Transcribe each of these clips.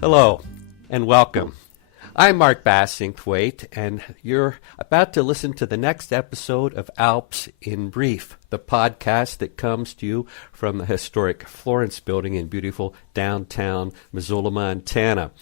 Hello and welcome. I'm Mark Bassingthwaighte, and you're about to listen to the next episode of ALPS In Brief, the podcast that comes to you from the historic Florence building in beautiful downtown Missoula, Montana.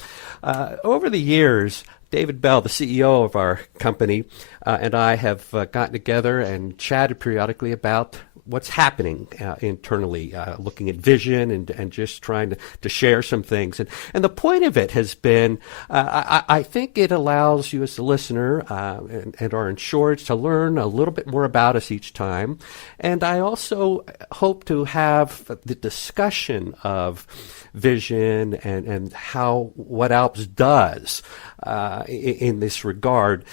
Over the years, David Bell, the CEO of our company, and I have gotten together and chatted periodically about what's happening internally, looking at vision and just trying to share some things. And the point of it has been, I think it allows you as the listener and our insureds to learn a little bit more about us each time. And I also hope to have the discussion of vision and what ALPS does in this regard,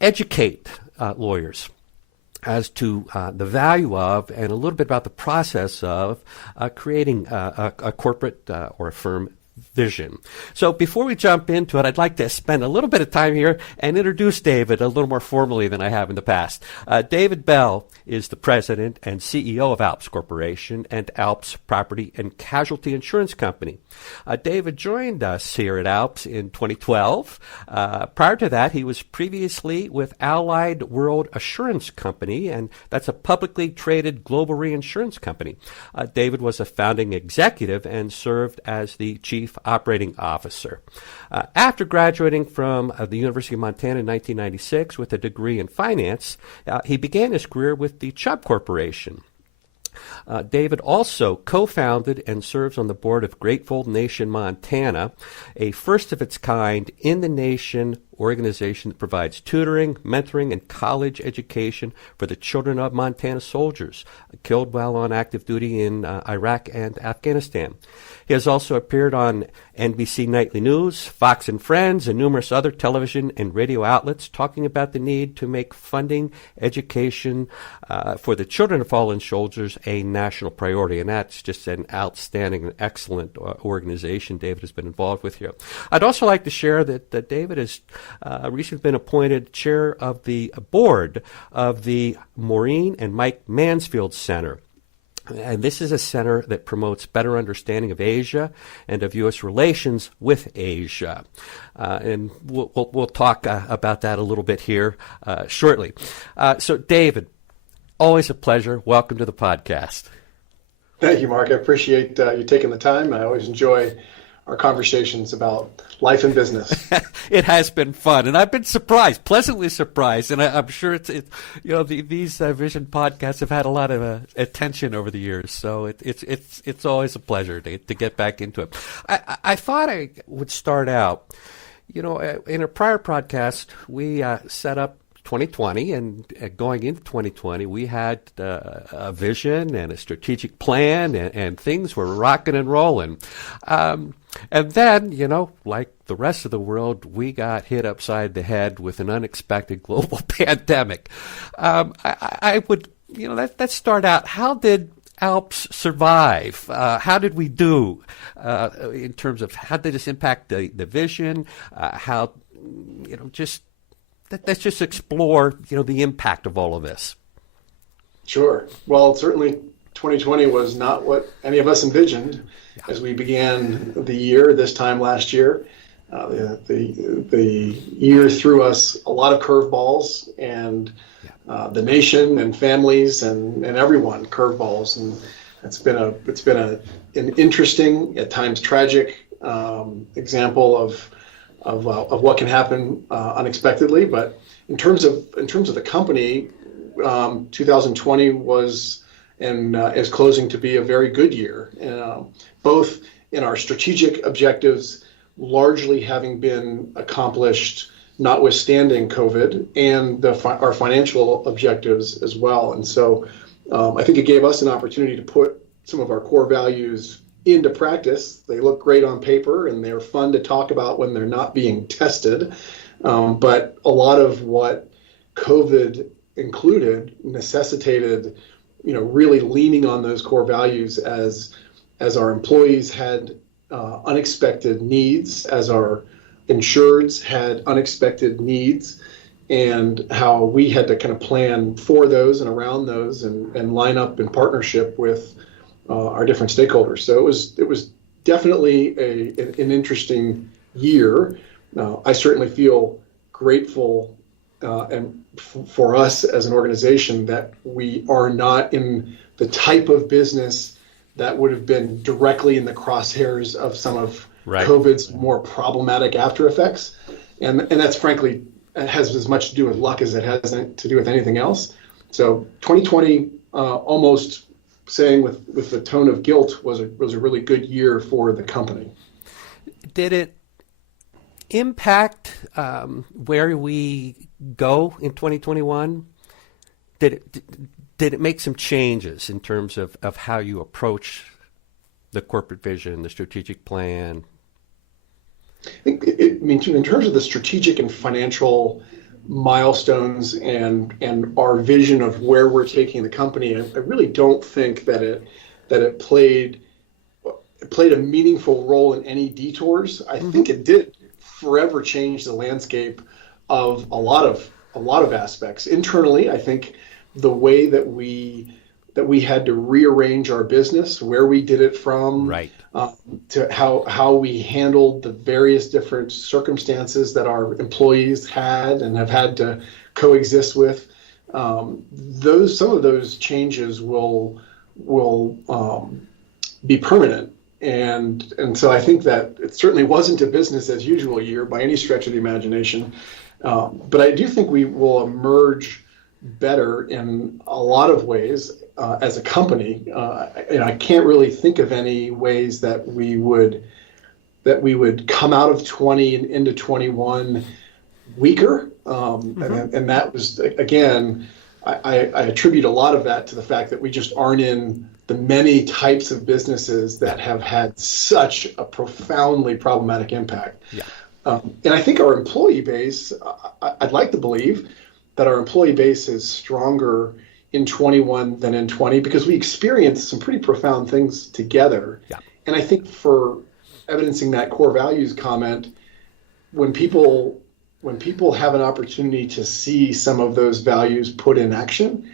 educate lawyers as to the value of and a little bit about the process of creating a corporate or a firm vision. So before we jump into it, I'd like to spend a little bit of time here and introduce David a little more formally than I have in the past. David Bell is the president and CEO of ALPS Corporation and ALPS Property and Casualty Insurance Company. David joined us here at ALPS in 2012. Prior to that, he was previously with Allied World Assurance Company, and that's a publicly traded global reinsurance company. David was a founding executive and served as the chief operating officer. After graduating from the University of Montana in 1996 with a degree in finance, he began his career with the Chubb Corporation. David also co-founded and serves on the board of Grateful Nation Montana, a first-of-its-kind in-the-nation organization that provides tutoring, mentoring, and college education for the children of Montana soldiers killed while on active duty in Iraq and Afghanistan. He has also appeared on NBC Nightly News, Fox and Friends, and numerous other television and radio outlets talking about the need to make funding education for the children of fallen soldiers a national priority. And that's just an outstanding and excellent organization David has been involved with here. I'd also like to share that David has recently been appointed chair of the board of the Maureen and Mike Mansfield Center. And this is a center that promotes better understanding of Asia and of U.S. relations with Asia. And we'll talk about that a little bit here shortly. So, David, always a pleasure. Welcome to the podcast. Thank you, Mark. I appreciate you taking the time. I always enjoy our conversations about life and business. It has been fun, and I've been surprised, pleasantly surprised, and I'm sure it's these vision podcasts have had a lot of attention over the years, so it's always a pleasure to get back into it. I thought I would start out, in a prior podcast we set up 2020, and going into 2020, we had a vision and a strategic plan, and things were rocking and rolling. And then, like the rest of the world, we got hit upside the head with an unexpected global pandemic. I would, let's start out. How did ALPS survive? How did we do in terms of how did this impact the vision? Let's just explore, the impact of all of this. Sure. Well, certainly 2020 was not what any of us envisioned as we began the year this time last year. The year threw us a lot of curveballs, and the nation and families and everyone curveballs, and it's been an interesting, at times tragic example of what can happen unexpectedly. But in terms of the company, 2020 was and is closing to be a very good year, both in our strategic objectives largely having been accomplished notwithstanding COVID, and our financial objectives as well. And so I think it gave us an opportunity to put some of our core values into practice. They look great on paper and they're fun to talk about when they're not being tested. But a lot of what COVID included necessitated, really leaning on those core values as our employees had unexpected needs, as our insureds had unexpected needs, and how we had to kind of plan for those and around those and line up in partnership with our different stakeholders. So it was definitely an interesting year. I certainly feel grateful and for us as an organization that we are not in the type of business that would have been directly in the crosshairs of some of COVID's more problematic after effects. And that's frankly, it has as much to do with luck as it has to do with anything else. So 2020, almost saying with the tone of guilt, was a really good year for the company. Did it impact where we go in 2021? Did it make some changes in terms of how you approach the corporate vision, the strategic plan? I think in terms of the strategic and financial milestones and our vision of where we're taking the company, I really don't think that it played a meaningful role in any detours. I think it did forever change the landscape of a lot of aspects. Internally, I think the way that we had to rearrange our business, where we did it from, to how we handled the various different circumstances that our employees had and have had to coexist with. Some of those changes will be permanent. And so I think that it certainly wasn't a business as usual year by any stretch of the imagination. But I do think we will emerge better in a lot of ways as a company. I can't really think of any ways that we would come out of 20 and into 21 weaker. And that was, again, I attribute a lot of that to the fact that we just aren't in the many types of businesses that have had such a profoundly problematic impact. And I think our employee base, I'd like to believe that our employee base is stronger in 21 than in 20 because we experienced some pretty profound things together. And I think for evidencing that core values comment, when people have an opportunity to see some of those values put in action,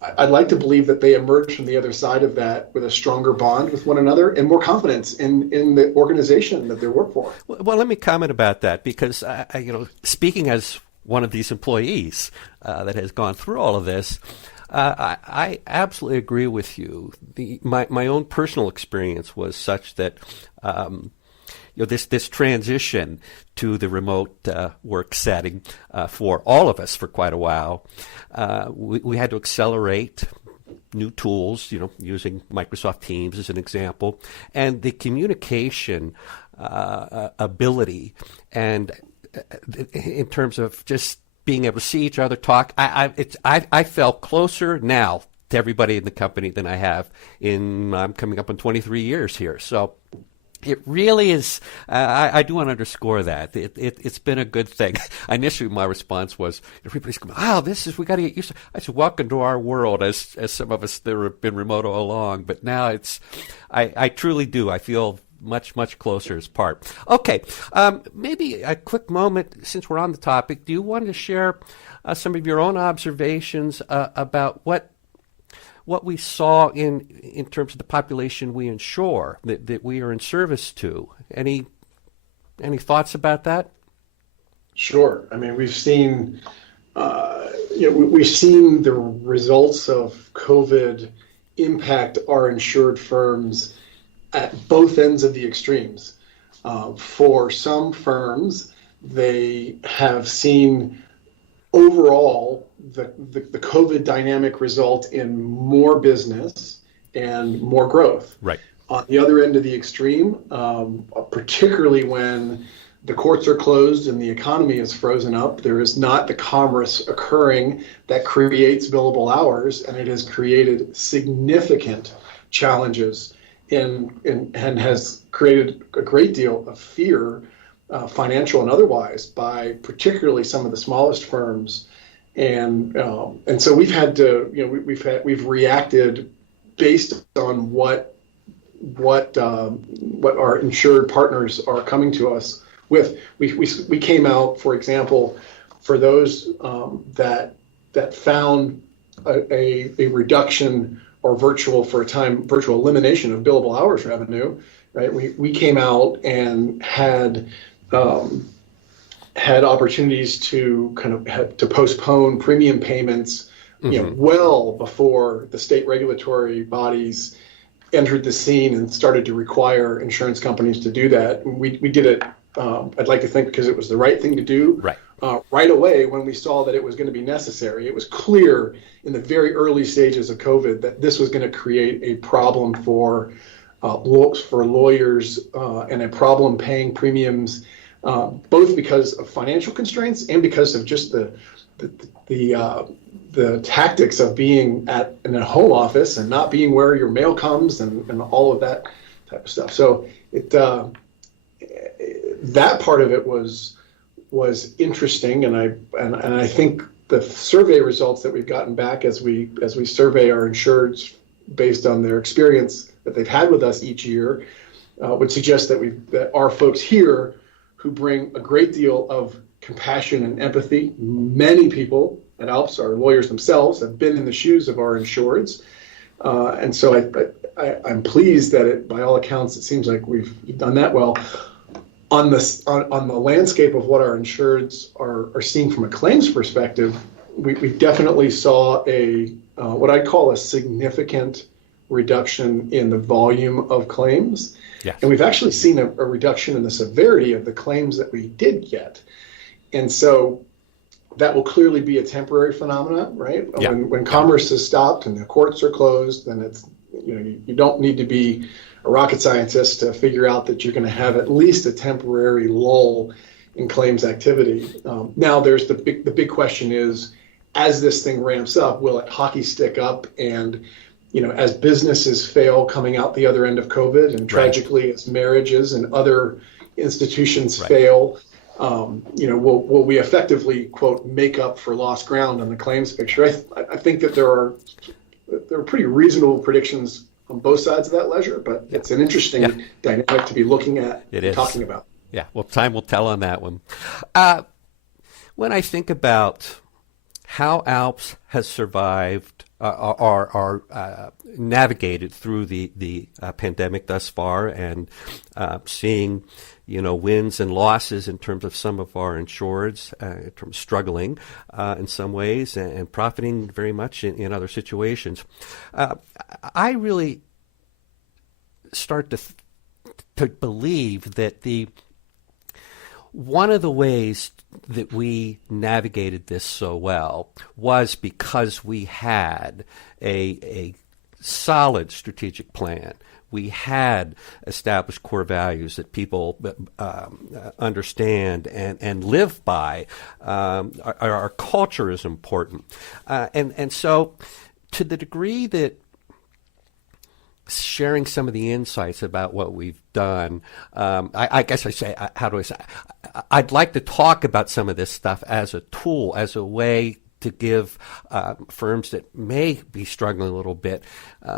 I'd like to believe that they emerge from the other side of that with a stronger bond with one another and more confidence in the organization that they work for. Well, let me comment about that because, speaking as one of these employees that has gone through all of this, I absolutely agree with you. My own personal experience was such that this transition to the remote work setting for all of us for quite a while, we had to accelerate new tools, using Microsoft Teams as an example, and the communication ability and in terms of just being able to see each other talk. I felt closer now to everybody in the company than I have I'm coming up on 23 years here. So it really is. I do want to underscore that it's been a good thing. Initially, my response was, everybody's going, "Wow, we got to get used to." I said, "Welcome to our world," as some of us that have been remote all along. But now I truly do. I feel much closer as part. Okay, maybe a quick moment since we're on the topic. Do you want to share some of your own observations about what we saw in terms of the population we insure, that we are in service to? Any thoughts about that? Sure. I mean, we've seen the results of COVID impact our insured firms at both ends of the extremes. For some firms, they have seen overall the COVID dynamic result in more business and more growth. On the other end of the extreme, particularly when the courts are closed and the economy is frozen up, there is not the commerce occurring that creates billable hours, and it has created significant challenges and has created a great deal of fear, financial and otherwise, by particularly some of the smallest firms, and so we've had to, we've reacted based on what our insured partners are coming to us with. We came out, for example, for those that found a reduction or virtual elimination of billable hours revenue, right? We came out and had opportunities to to postpone premium payments, well before the state regulatory bodies entered the scene and started to require insurance companies to do that. And we did it, I'd like to think, because it was the right thing to do. Right. Right away, when we saw that it was going to be necessary. It was clear in the very early stages of COVID that this was going to create a problem for lawyers and a problem paying premiums, both because of financial constraints and because of just the tactics of being in a home office and not being where your mail comes and all of that type of stuff. So that part of it was interesting, and I think the survey results that we've gotten back as we survey our insureds based on their experience that they've had with us each year would suggest that our folks here who bring a great deal of compassion and empathy. Many people at ALPS, our lawyers themselves, have been in the shoes of our insureds. And so I'm pleased that by all accounts, it seems like we've done that well. On the landscape of what our insureds are seeing from a claims perspective, we definitely saw what I'd call a significant reduction in the volume of claims. Yes. And we've actually seen a reduction in the severity of the claims that we did get. And so that will clearly be a temporary phenomenon, right? Yeah. When commerce is stopped and the courts are closed, then it's, you don't need to be a rocket scientist to figure out that you're going to have at least a temporary lull in claims activity. Now, there's the big question is, as this thing ramps up, will it hockey stick up? And as businesses fail coming out the other end of COVID, and tragically as marriages and other institutions fail, will we effectively, quote, make up for lost ground on the claims picture? I think that there are pretty reasonable predictions on both sides of that ledger, but it's an interesting dynamic to be looking at and talking about. Yeah, well, time will tell on that one. When I think about how ALPS has survived or navigated through the pandemic thus far, and seeing wins and losses in terms of some of our insureds, in terms of struggling in some ways and profiting very much in other situations, I really start to believe that one of the ways that we navigated this so well was because we had a solid strategic plan. We had established core values that people understand and live by. Our culture is important. And so to the degree that sharing some of the insights about what we've done, I guess I'd like to talk about some of this stuff as a tool, as a way to give firms that may be struggling a little bit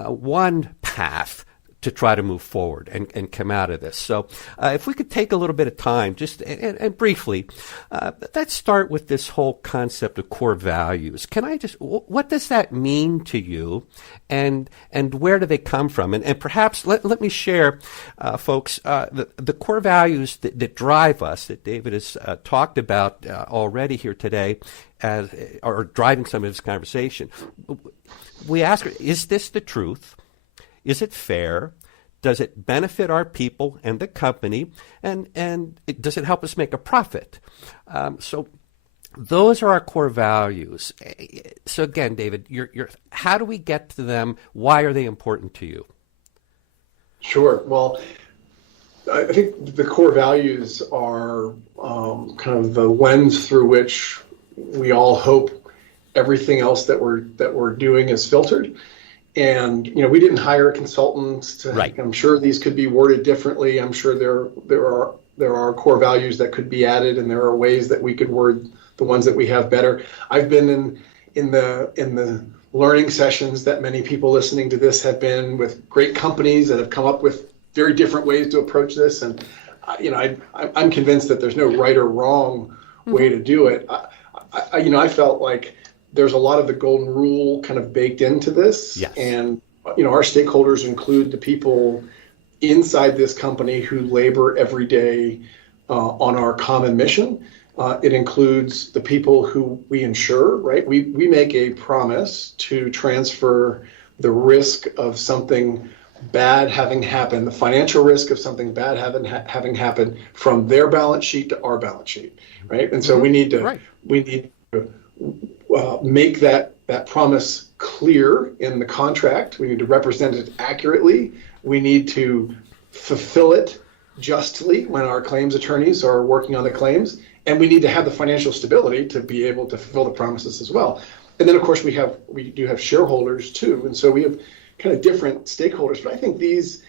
one path to try to move forward and come out of this. So if we could take a little bit of time, just and briefly, let's start with this whole concept of core values. What does that mean to you, and where do they come from? And perhaps let me share, folks, the core values that drive us, that David has talked about already here today, or driving some of this conversation. We ask, is this the truth? Is it fair? Does it benefit our people and the company? And does it help us make a profit? So those are our core values. So again, David, how do we get to them? Why are they important to you? Sure. Well, I think the core values are kind of the lens through which we all hope everything else that we're doing is filtered. And we didn't hire consultants to. Right. I'm sure these could be worded differently. I'm sure there are core values that could be added, and there are ways that we could word the ones that we have better. I've been in the learning sessions that many people listening to this have been with great companies that have come up with very different ways to approach this, and I'm convinced that there's no right or wrong way to do it. I felt like there's a lot of the golden rule kind of baked into this. Yes. And, our stakeholders include the people inside this company who labor every day on our common mission. It includes the people who we insure, right? We make a promise to transfer the risk of something bad having happened, the financial risk of something bad having happened from their balance sheet to our balance sheet, right? And so we need to make that promise clear in the contract. We need to represent it accurately. We need to fulfill it justly when our claims attorneys are working on the claims, and we need to have the financial stability to be able to fulfill the promises as well. And then, of course, we do have shareholders too, and so we have kind of different stakeholders. But I think these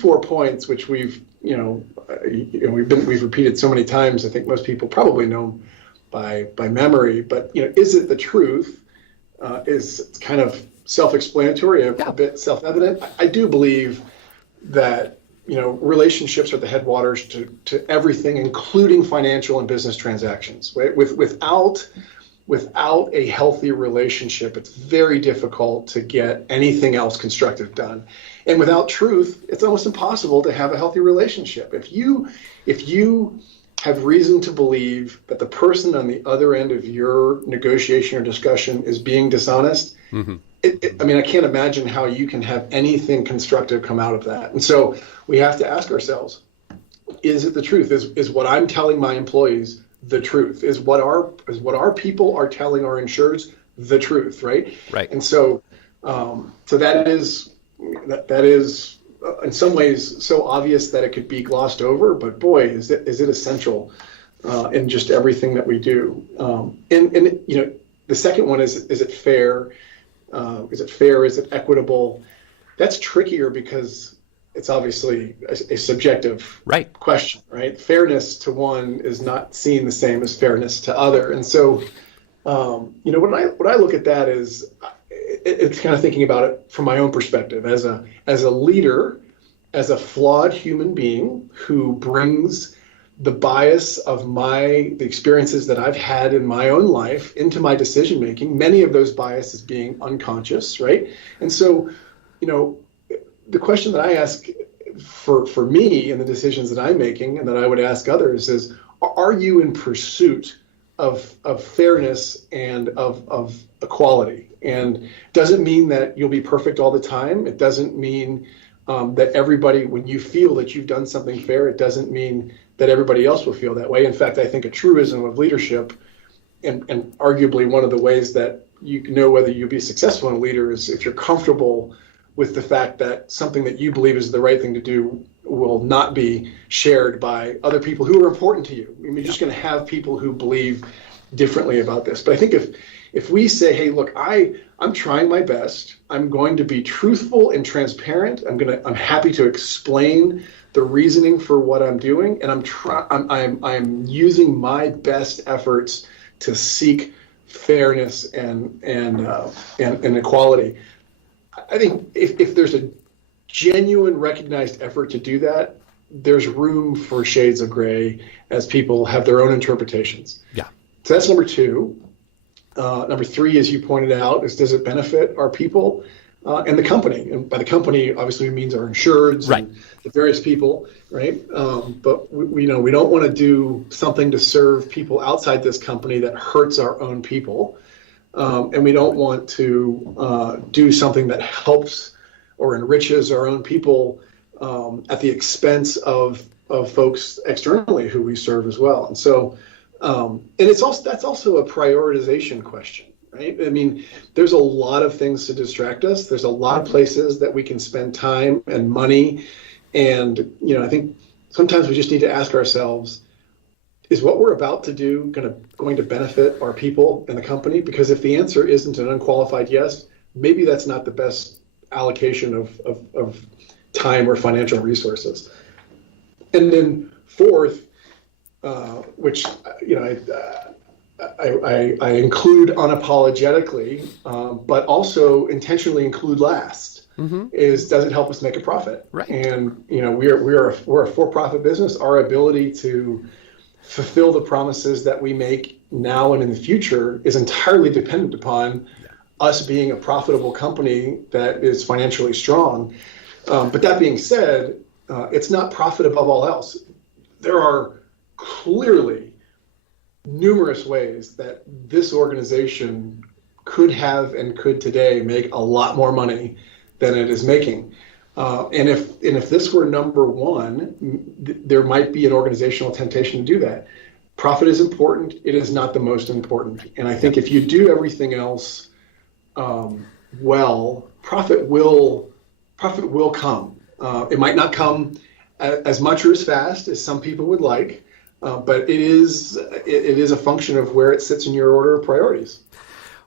4 points, which we've repeated so many times, I think most people probably know by memory. But is it the truth? Is kind of self-explanatory, a bit self-evident. I do believe that relationships are the headwaters to everything, including financial and business transactions. Right? Without a healthy relationship, it's very difficult to get anything else constructive done. And without truth, it's almost impossible to have a healthy relationship. If you have reason to believe that the person on the other end of your negotiation or discussion is being dishonest, I can't imagine how you can have anything constructive come out of that. And so we have to ask ourselves, is it the truth? Is what I'm telling my employees the truth? Is what our people are telling our insureds the truth, right? Right. And so that is in some ways so obvious that it could be glossed over, but boy, is it essential in just everything that we do. And the second one is it fair? Is it fair? Is it equitable? That's trickier because it's obviously a subjective question, right? Fairness to one is not seen the same as fairness to other. And so, when I look at that is, it's kind of thinking about it from my own perspective as a leader, as a flawed human being who brings the bias of the experiences that I've had in my own life into my decision making, many of those biases being unconscious, right? And so, the question that I ask for me and the decisions that I'm making and that I would ask others is, are you in pursuit of fairness and of equality? And doesn't mean that you'll be perfect all the time. It doesn't mean that everybody, when you feel that you've done something fair, it doesn't mean that everybody else will feel that way. In fact, I think a truism of leadership, and arguably one of the ways that you know whether you'll be successful in a leader is if you're comfortable with the fact that something that you believe is the right thing to do will not be shared by other people who are important to you. You're just going to have people who believe differently about this. But I think if we say, hey, look, I'm trying my best. I'm going to be truthful and transparent. I'm happy to explain the reasoning for what I'm doing, and I'm using my best efforts to seek fairness and equality. I think if there's a genuine recognized effort to do that, there's room for shades of gray as people have their own interpretations. Yeah. So that's number 2. Number 3, as you pointed out, is does it benefit our people and the company? And by the company, obviously, means our insureds and the various people, right? But we don't want to do something to serve people outside this company that hurts our own people. And we don't want to do something that helps or enriches our own people at the expense of folks externally who we serve as well. And so, and that's also a prioritization question, right? I mean, there's a lot of things to distract us. There's a lot of places that we can spend time and money. And, I think sometimes we just need to ask ourselves, is what we're about to do going to benefit our people and the company? Because if the answer isn't an unqualified yes, maybe that's not the best allocation of time or financial resources. And then 4th, which I include unapologetically, but also intentionally include last, is does it help us make a profit? Right. And we're a for-profit business. Our ability to fulfill the promises that we make now and in the future is entirely dependent upon us being a profitable company that is financially strong. But that being said, it's not profit above all else. There are clearly numerous ways that this organization could have and could today make a lot more money than it is making. And if this were number one, there might be an organizational temptation to do that. Profit is important. It is not the most important. And I think if you do everything else well, profit will come. It might not come as much or as fast as some people would like, but it is a function of where it sits in your order of priorities.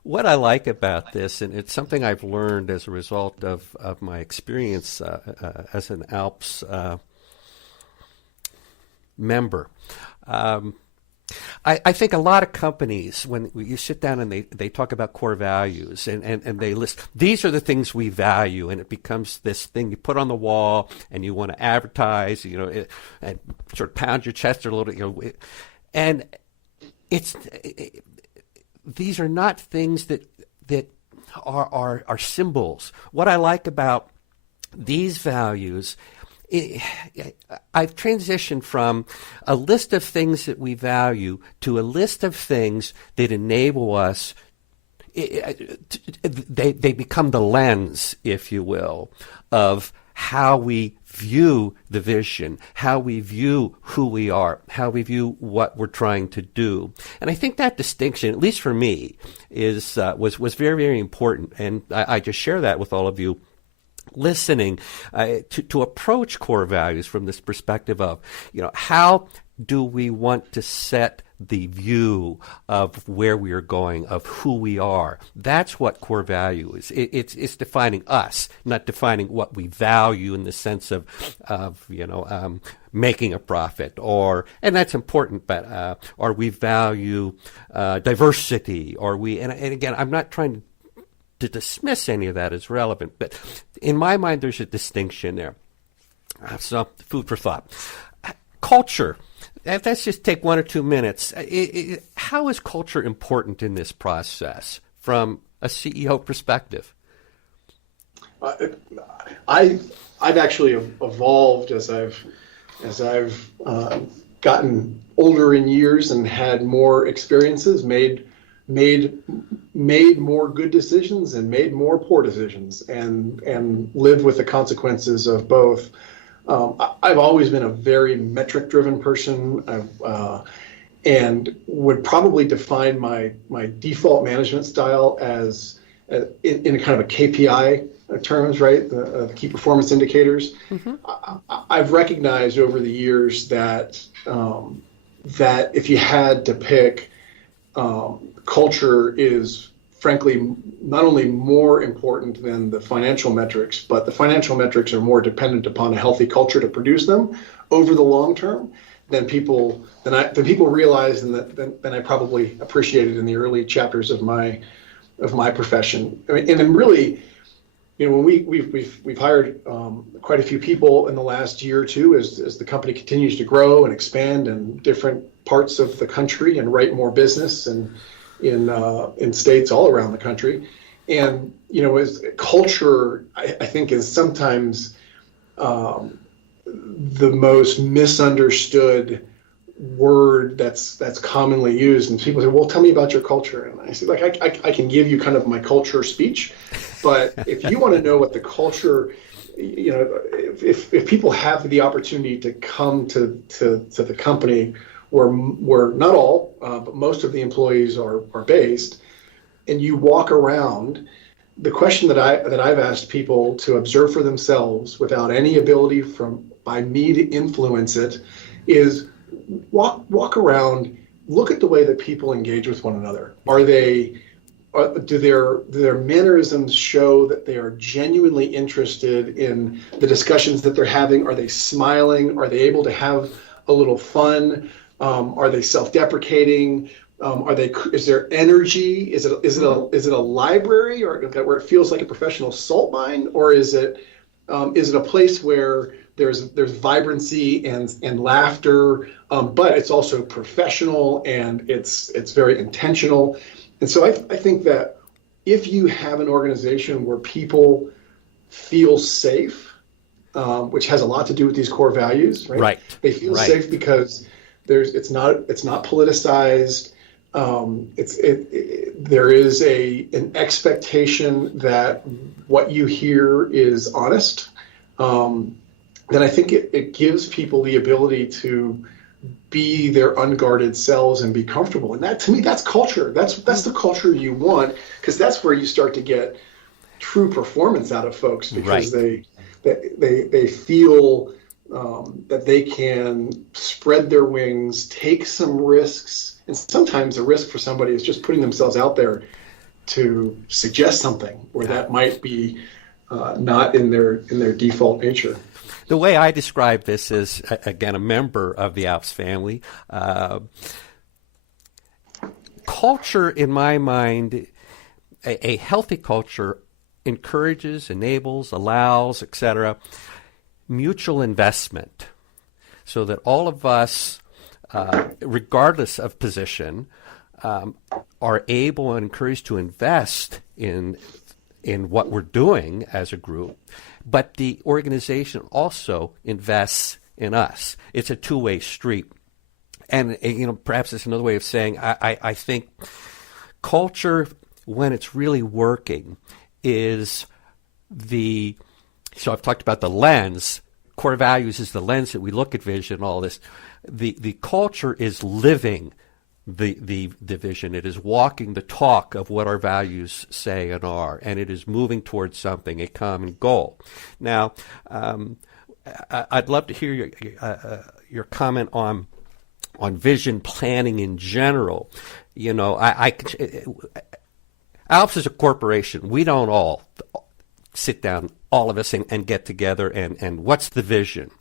What I like about this, and it's something I've learned as a result of my experience as an ALPS member, I think a lot of companies, when you sit down and they talk about core values and they list, these are the things we value, and it becomes this thing you put on the wall and you want to advertise, and sort of pound your chest a little, and these are not things that are symbols. What I like about these values, I've transitioned from a list of things that we value to a list of things that enable us. They become the lens, if you will, of how we view the vision, how we view who we are, how we view what we're trying to do. And I think that distinction, at least for me, was very, very important. And I just share that with all of you listening, to approach core values from this perspective of, how do we want to set the view of where we are going, of who we are. That's what core value is. It's defining us, not defining what we value in the sense of making a profit, and that's important, but or we value diversity, or and again, I'm not trying to dismiss any of that as relevant, but in my mind, there's a distinction there. So, food for thought. Culture. Let's just take 1 or 2 minutes. How is culture important in this process from a CEO perspective? I've actually evolved as I've gotten older in years and had more experiences, made more good decisions and made more poor decisions, and lived with the consequences of both. I've always been a very metric-driven person, and would probably define my default management style as in a kind of a KPI terms, right? The key performance indicators. Mm-hmm. I've recognized over the years that if you had to pick, culture is frankly not only more important than the financial metrics, but the financial metrics are more dependent upon a healthy culture to produce them over the long term than people realize, and than I probably appreciated in the early chapters of my profession. I mean, and then really, when we've hired quite a few people in the last year or two as the company continues to grow and expand in different parts of the country and write more business and in states all around the country. And, as culture, I think is sometimes the most misunderstood word that's commonly used. And people say, well, tell me about your culture. And I say, I can give you kind of my culture speech, but if you want to know what the culture, if people have the opportunity to come to the company where not all, but most of the employees are based, and you walk around, the question that I've asked people to observe for themselves without any ability by me to influence it is walk around, look at the way that people engage with one another. Do their mannerisms show that they are genuinely interested in the discussions that they're having? Are they smiling? Are they able to have a little fun? Are they self-deprecating? Is there energy? Is it a library where it feels like a professional salt mine, or is it a place where there's vibrancy and laughter, but it's also professional and it's very intentional? And so I think that if you have an organization where people feel safe which has a lot to do with these core values, right? Right. They feel Right. safe because it's not politicized. There is an expectation that what you hear is honest. Then I think it gives people the ability to be their unguarded selves and be comfortable. And that, to me, that's culture. That's the culture you want, because that's where you start to get true performance out of folks, because Right. they feel that they can spread their wings, take some risks, and sometimes the risk for somebody is just putting themselves out there to suggest something where that might be not in their default nature. The way I describe this is, again, a member of the ALPS family. Culture, in my mind, a healthy culture encourages, enables, allows, etc., mutual investment, so that all of us, regardless of position, are able and encouraged to invest in what we're doing as a group, but the organization also invests in us. It's a two-way street. And perhaps it's another way of saying I think culture, when it's really working, is so I've talked about the lens. Core values is the lens that we look at vision, all this. The culture is living the vision. It is walking the talk of what our values say and are, and it is moving towards something, a common goal. Now, I'd love to hear your comment on vision planning in general. ALPS is a corporation. We don't all sit down, all of us, and get together and what's the vision?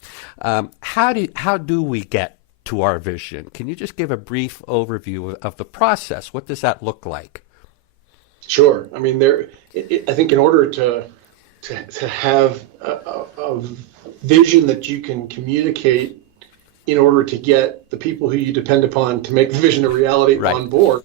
How do we get to our vision? Can you just give a brief overview of the process? What does that look like? Sure. I mean, I think in order to have a vision that you can communicate in order to get the people who you depend upon to make the vision a reality on board,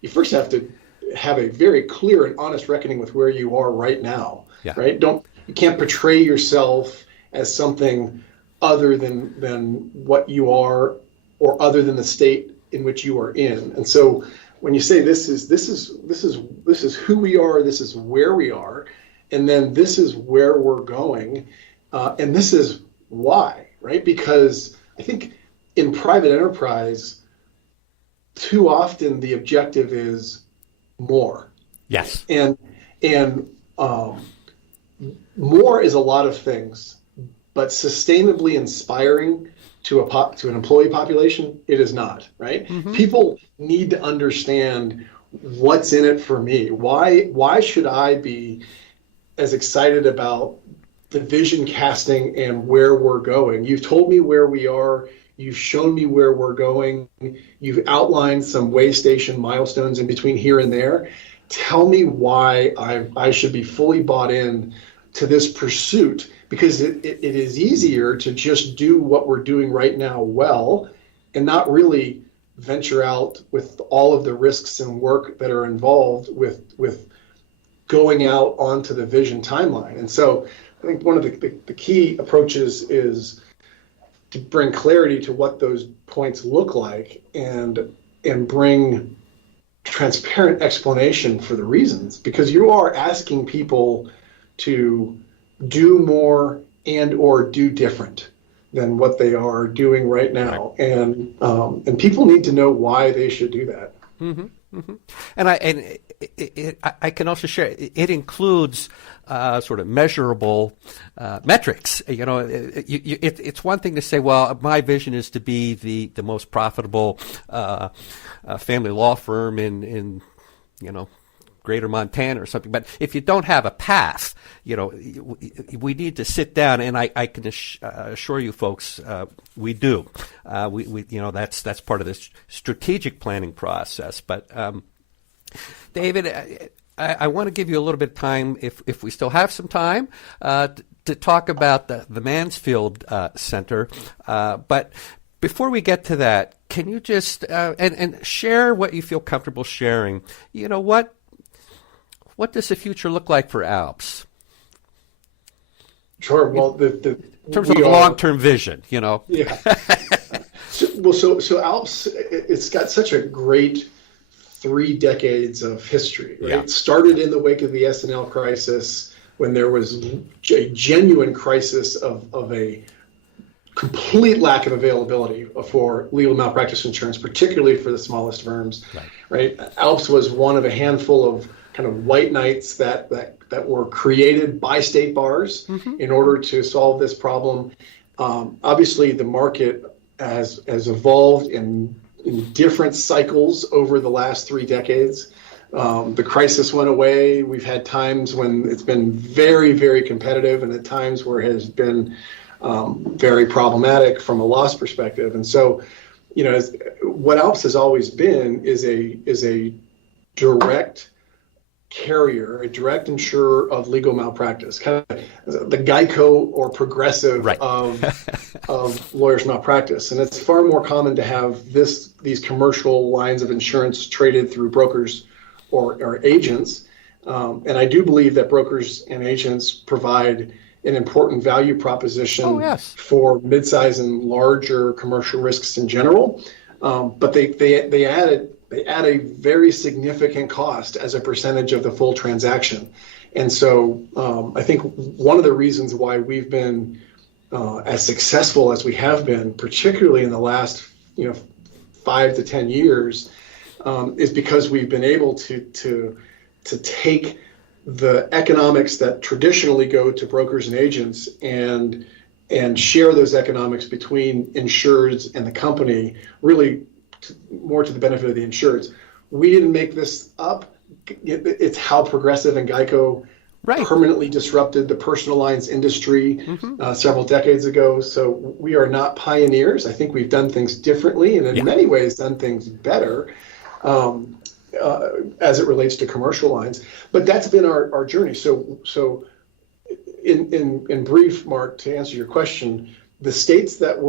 you first have to have a very clear and honest reckoning with where you are right now. Yeah. Right? You can't portray yourself as something other than what you are, or other than the state in which you are in. And so when you say this is who we are, this is where we are, and then this is where we're going, and this is why, right? Because I think in private enterprise, too often the objective is more. Yes. And more is a lot of things, but sustainably inspiring to an employee population, it is not, right? Mm-hmm. People need to understand what's in it for me. Why should I be as excited about the vision casting and where we're going? You've told me where we are. You've shown me where we're going. You've outlined some way station milestones in between here and there. Tell me why I should be fully bought in to this pursuit, because it is easier to just do what we're doing right now well and not really venture out with all of the risks and work that are involved with going out onto the vision timeline. And so I think one of the key approaches is to bring clarity to what those points look like and bring transparent explanation for the reasons, because you are asking people to do more and or do different than what they are doing right now. And people need to know why they should do that. Mm-hmm, mm-hmm. And I can also share, it includes sort of measurable metrics. It's one thing to say, well, my vision is to be the most profitable family law firm in Greater Montana or something. But if you don't have a path, we need to sit down, and I can assure you folks, we do. That's part of this strategic planning process. But David, I want to give you a little bit of time, if we still have some time, to talk about the Mansfield Center. But before we get to that, can you just and share what you feel comfortable sharing? What does the future look like for ALPS? Sure. Well, In terms of the long-term vision, Yeah. So ALPS, it's got such a great 3 decades of history, right? Yeah. It started in the wake of the S&L crisis when there was a genuine crisis of a complete lack of availability for legal malpractice insurance, particularly for the smallest firms, right? ALPS was one of a handful of kind of white knights that were created by state bars in order to solve this problem. Obviously, the market has evolved in different cycles over the last 3 decades. The crisis went away. We've had times when it's been very, very competitive, and at times where it has been very problematic from a loss perspective. And so, what ALPS has always been is a direct carrier, a direct insurer of legal malpractice, kind of the Geico or Progressive of lawyers' malpractice. And it's far more common to have these commercial lines of insurance traded through brokers or agents. And I do believe that brokers and agents provide an important value proposition for midsize and larger commercial risks in general. But they add a very significant cost as a percentage of the full transaction. And so I think one of the reasons why we've been as successful as we have been, particularly in the last 5 to 10 years, is because we've been able to take the economics that traditionally go to brokers and agents and share those economics between insureds and the company, really more to the benefit of the insureds. We didn't make this up. It's how Progressive and Geico permanently disrupted the personal lines industry several decades ago. So we are not pioneers. I think we've done things differently and in many ways done things better as it relates to commercial lines. But that's been our journey. So in brief, Mark, to answer your question, the states that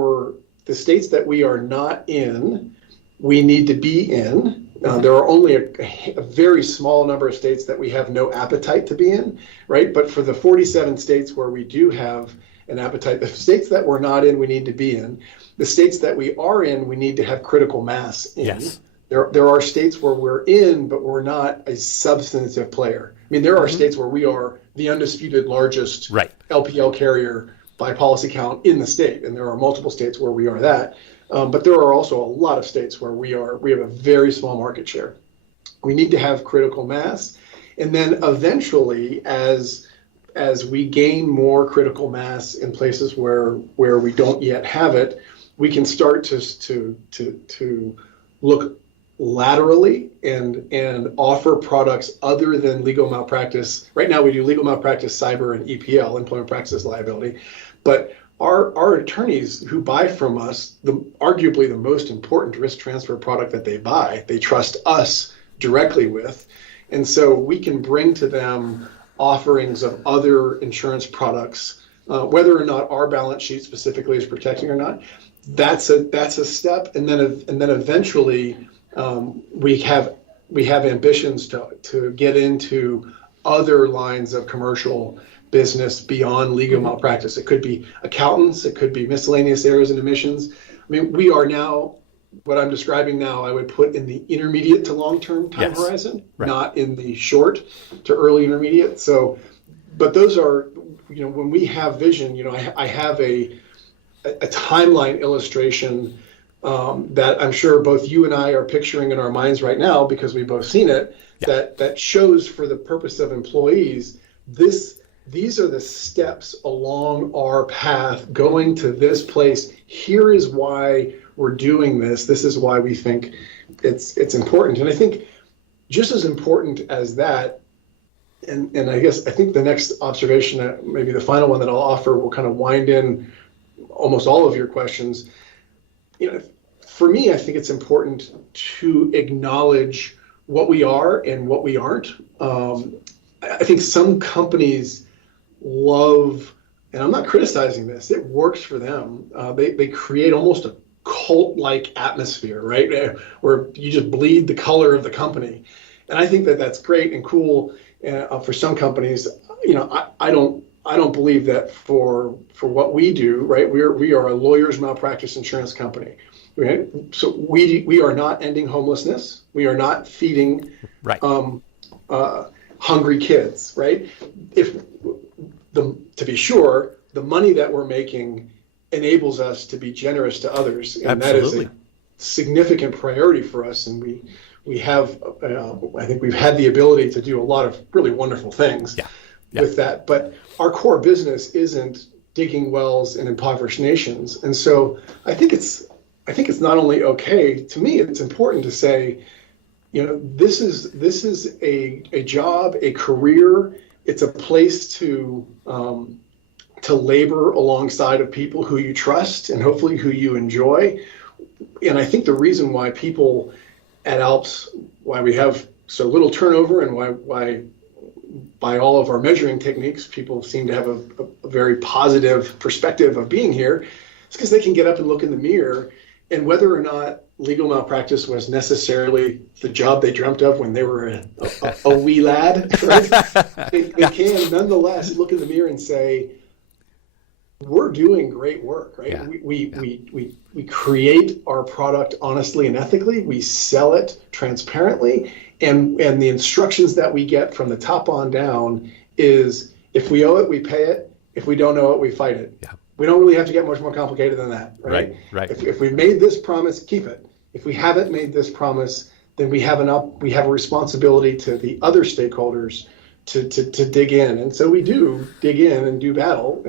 we are not in, we need to be in. There are only a very small number of states that we have no appetite to be in, right? But for the 47 states where we do have an appetite, the states that we're not in, we need to be in. The states that we are in, we need to have critical mass in. Yes. There are states where we're in, but we're not a substantive player. I mean, there are states where we are the undisputed largest LPL carrier by policy count in the state, and there are multiple states where we are that. But there are also a lot of states where we have a very small market share. We need to have critical mass, and then eventually, as we gain more critical mass in places where we don't yet have it, we can start to look laterally and offer products other than legal malpractice. Right now, we do legal malpractice, cyber, and EPL, employment practices liability, but our attorneys who buy from us, arguably the most important risk transfer product that they buy, they trust us directly with. And so we can bring to them offerings of other insurance products, whether or not our balance sheet specifically is protecting or not. That's a step. And then eventually we have ambitions to get into other lines of commercial business beyond legal malpractice. It could be accountants, it could be miscellaneous errors and omissions. I mean, we are now, what I'm describing now, I would put in the intermediate to long-term time horizon, not in the short to early intermediate. So, but those are, when we have vision, I have a timeline illustration that I'm sure both you and I are picturing in our minds right now because we've both seen it, that shows for the purpose of employees, these are the steps along our path going to this place. Here is why we're doing this. This is why we think it's important. And I think just as important as that, and I think the next observation, maybe the final one that I'll offer, will kind of wind in almost all of your questions. For me, I think it's important to acknowledge what we are and what we aren't. I think some companies love, and I'm not criticizing this, it works for them. They create almost a cult-like atmosphere, right? Where you just bleed the color of the company. And I think that that's great and cool for some companies. I don't I don't believe that for what we do, right? We are a lawyer's malpractice insurance company. Right? So we are not ending homelessness. We are not feeding Right. Hungry kids, right? To be sure, the money that we're making enables us to be generous to others, and Absolutely. that is a significant priority for us. And we have, I think we've had the ability to do a lot of really wonderful things with that. But our core business isn't digging wells in impoverished nations, and so I think it's not only okay, to me, it's important to say, this is a job, a career. It's a place to labor alongside of people who you trust and hopefully who you enjoy. And I think the reason why people at ALPS, why we have so little turnover, and why by all of our measuring techniques, people seem to have a very positive perspective of being here, is because they can get up and look in the mirror, and whether or not legal malpractice was necessarily the job they dreamt of when they were a wee lad, right? They can nonetheless look in the mirror and say, we're doing great work, right? Yeah. We create our product honestly and ethically. We sell it transparently, and the instructions that we get from the top on down is, if we owe it, we pay it. If we don't owe it, we fight it. Yeah. We don't really have to get much more complicated than that, right? Right. If we've made this promise, keep it. If we haven't made this promise, then we have a responsibility to the other stakeholders to dig in, and so we do dig in and do battle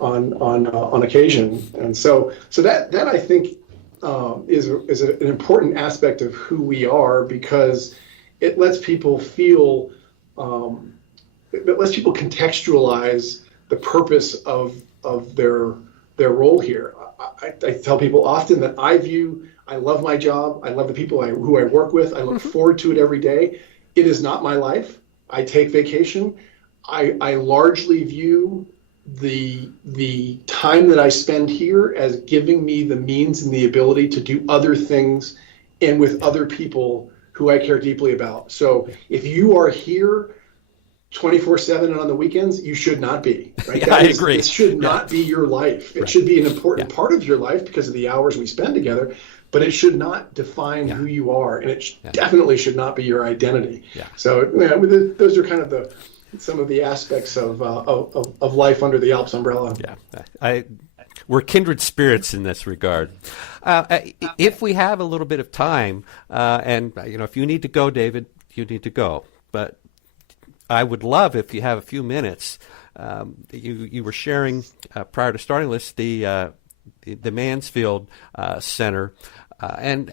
on occasion, and so that I think is an important aspect of who we are, because it lets people feel, it lets people contextualize the purpose of their role here. I tell people often that I love my job. I love the people who I work with. I look forward to it every day. It is not my life. I take vacation. I largely view the time that I spend here as giving me the means and the ability to do other things and with other people who I care deeply about. So if you are here 24/7 and on the weekends, you should not be. Right? I agree. It should not be your life. It should be an important part of your life because of the hours we spend together, but it should not define who you are, and it definitely should not be your identity. Yeah. So those are kind of some of the aspects of life under the ALPS umbrella. Yeah, we're kindred spirits in this regard. If we have a little bit of time, and if you need to go, David, you need to go, but I would love, if you have a few minutes, you were sharing prior to starting this the Mansfield Center, and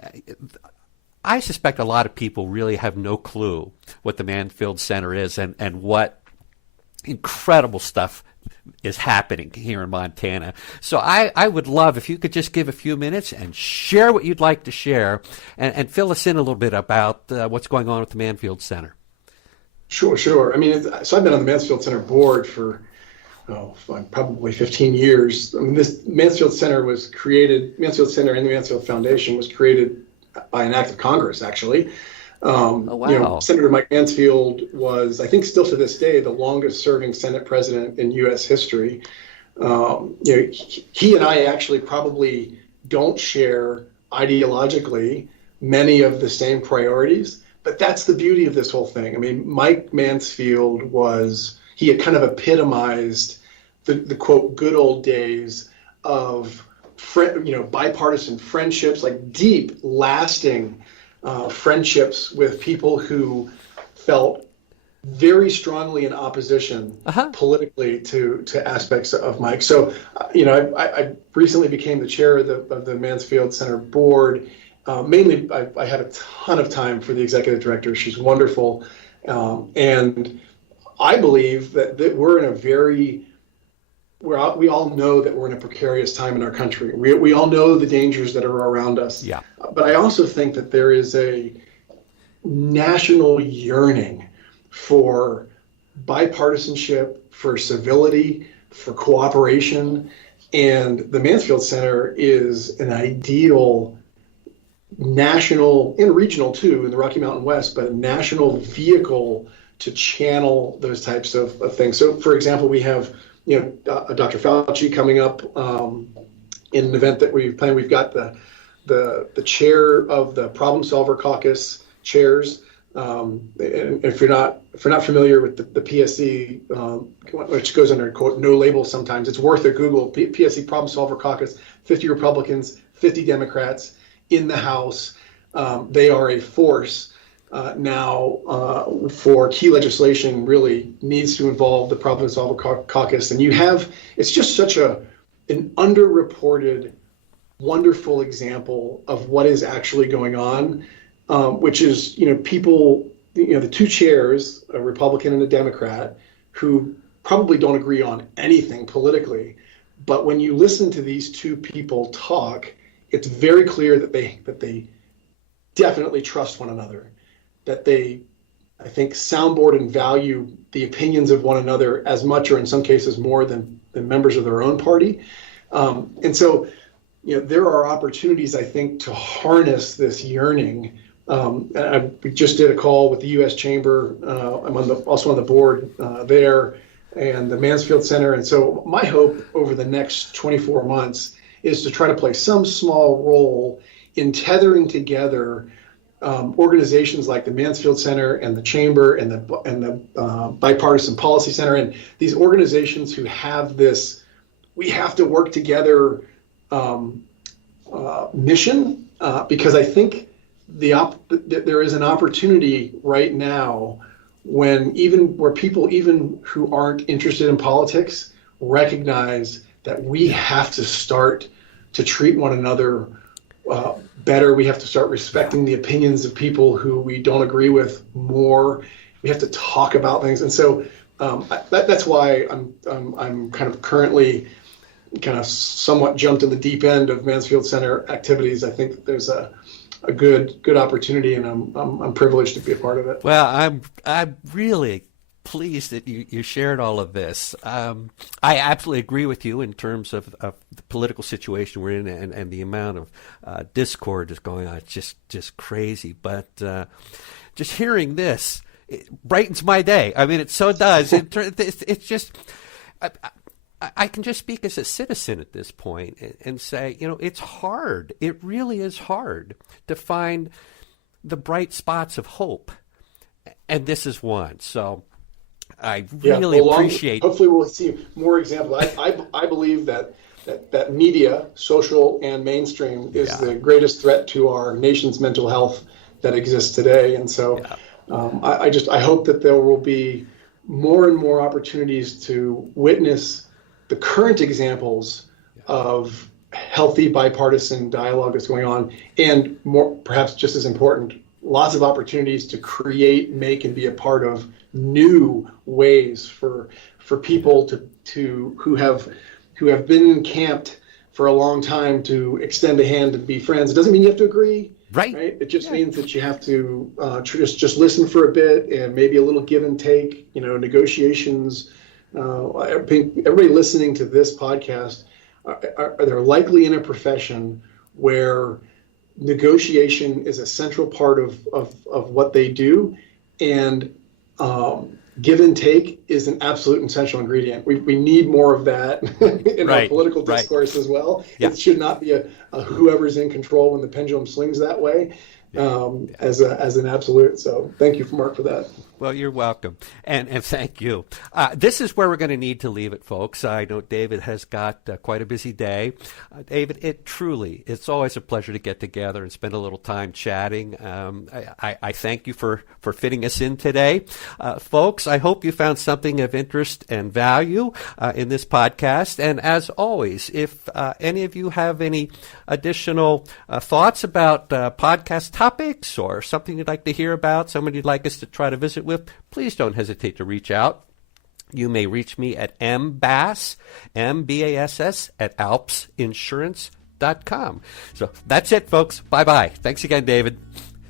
I suspect a lot of people really have no clue what the Mansfield Center is and what incredible stuff is happening here in Montana. So I would love if you could just give a few minutes and share what you'd like to share, and fill us in a little bit about what's going on with the Mansfield Center. Sure. I mean, so I've been on the Mansfield Center board for probably 15 years. I mean, this Mansfield Center was created. Mansfield Center and the Mansfield Foundation was created by an act of Congress, actually. Oh, wow. Senator Mike Mansfield was, I think, still to this day, the longest-serving Senate president in U.S. history. He and I actually probably don't share ideologically many of the same priorities. But that's the beauty of this whole thing. I mean, Mike Mansfield he had kind of epitomized the quote, good old days of, bipartisan friendships, like deep, lasting friendships with people who felt very strongly in opposition politically to aspects of Mike. So, I recently became the chair of the Mansfield Center board. Mainly, I had a ton of time for the executive director. She's wonderful. And I believe that we're in we all know that we're in a precarious time in our country. We all know the dangers that are around us. Yeah. But I also think that there is a national yearning for bipartisanship, for civility, for cooperation. And the Mansfield Center is an ideal national and regional too in the Rocky Mountain West, but a national vehicle to channel those types of things. So, for example, we have Dr. Fauci coming up in an event that we've planned. We've got the chair of the Problem Solver Caucus chairs. And if you're not familiar with the PSC, which goes under quote no label sometimes, it's worth a Google. PSC Problem Solver Caucus, 50 Republicans, 50 Democrats in the House. They are a force now for key legislation. Really needs to involve the Problem Solver Caucus, and it's just such an underreported, wonderful example of what is actually going on. Which is, people, the two chairs, a Republican and a Democrat, who probably don't agree on anything politically. But when you listen to these two people talk, it's very clear that they definitely trust one another, that they, I think, soundboard and value the opinions of one another as much, or in some cases more, than members of their own party. And so, there are opportunities, I think, to harness this yearning. We just did a call with the U.S. Chamber. I'm also on the board there, and the Mansfield Center. And so my hope over the next 24 months is to try to play some small role in tethering together organizations like the Mansfield Center and the Chamber and the Bipartisan Policy Center, and these organizations who have this "we have to work together" mission, because I think there is an opportunity right now where people even who aren't interested in politics recognize that we have to start to treat one another better. We have to start respecting the opinions of people who we don't agree with more. We have to talk about things, and so that's why I'm kind of currently kind of somewhat jumped in the deep end of Mansfield Center activities. I think that there's a good opportunity, and I'm privileged to be a part of it. Well, I'm really pleased that you shared all of this. I absolutely agree with you in terms of the political situation we're in and the amount of discord is going on. It's just crazy. But just hearing this, it brightens my day. I mean, it so does. It's just. I can just speak as a citizen at this point and say, it's hard. It really is hard to find the bright spots of hope. And this is one. So I really appreciate. Hopefully we'll see more examples. I believe that media, social and mainstream, is the greatest threat to our nation's mental health that exists today. And so I hope that there will be more and more opportunities to witness the current examples of healthy bipartisan dialogue that's going on, and more, perhaps just as important, lots of opportunities to create, make, and be a part of new ways for people who have been encamped for a long time to extend a hand and be friends. It doesn't mean you have to agree. Right. It just means that you have to just listen for a bit, and maybe a little give and take, negotiations. I think everybody listening to this podcast they're likely in a profession where negotiation is a central part of what they do, and give and take is an absolute essential ingredient. We need more of that in our political discourse as well. Yeah. It should not be a whoever's in control when the pendulum swings that way. As an absolute. So thank you, Mark, for that. Well, you're welcome. And thank you. This is where we're going to need to leave it, folks. I know David has got quite a busy day. David, it's always a pleasure to get together and spend a little time chatting. I thank you for fitting us in today. Folks, I hope you found something of interest and value in this podcast. And as always, if any of you have any additional thoughts about podcast topics or something you'd like to hear about, someone you'd like us to try to visit with, please don't hesitate to reach out. You may reach me at mbass, MBASS, at alpsinsurance.com. So that's it, folks. Bye-bye. Thanks again, David.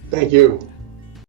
Thank you.